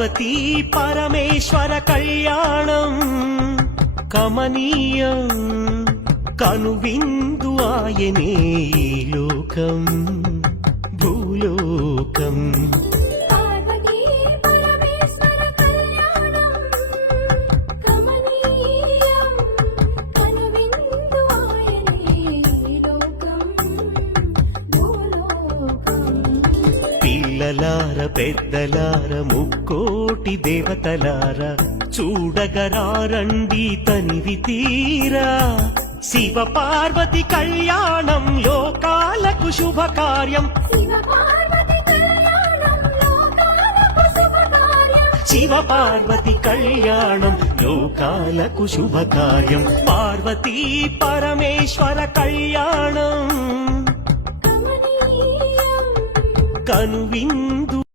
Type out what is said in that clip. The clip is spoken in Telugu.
పార్వతీ పరమేశ్వర కళ్యాణం కమనీయం కనువిందు ఆయనే ఈ లోకం భూలోకం పిల్లలార పెద్దలార ముక్కోటి దేవతలార చూడగరారండి తనివి తీరా శివ పార్వతి కళ్యాణం లోకాలకు శుభకార్యం శివ పార్వతి కళ్యాణం లోకాలకు శుభకార్యం పార్వతీ పరమేశ్వర కళ్యాణం కనువిందు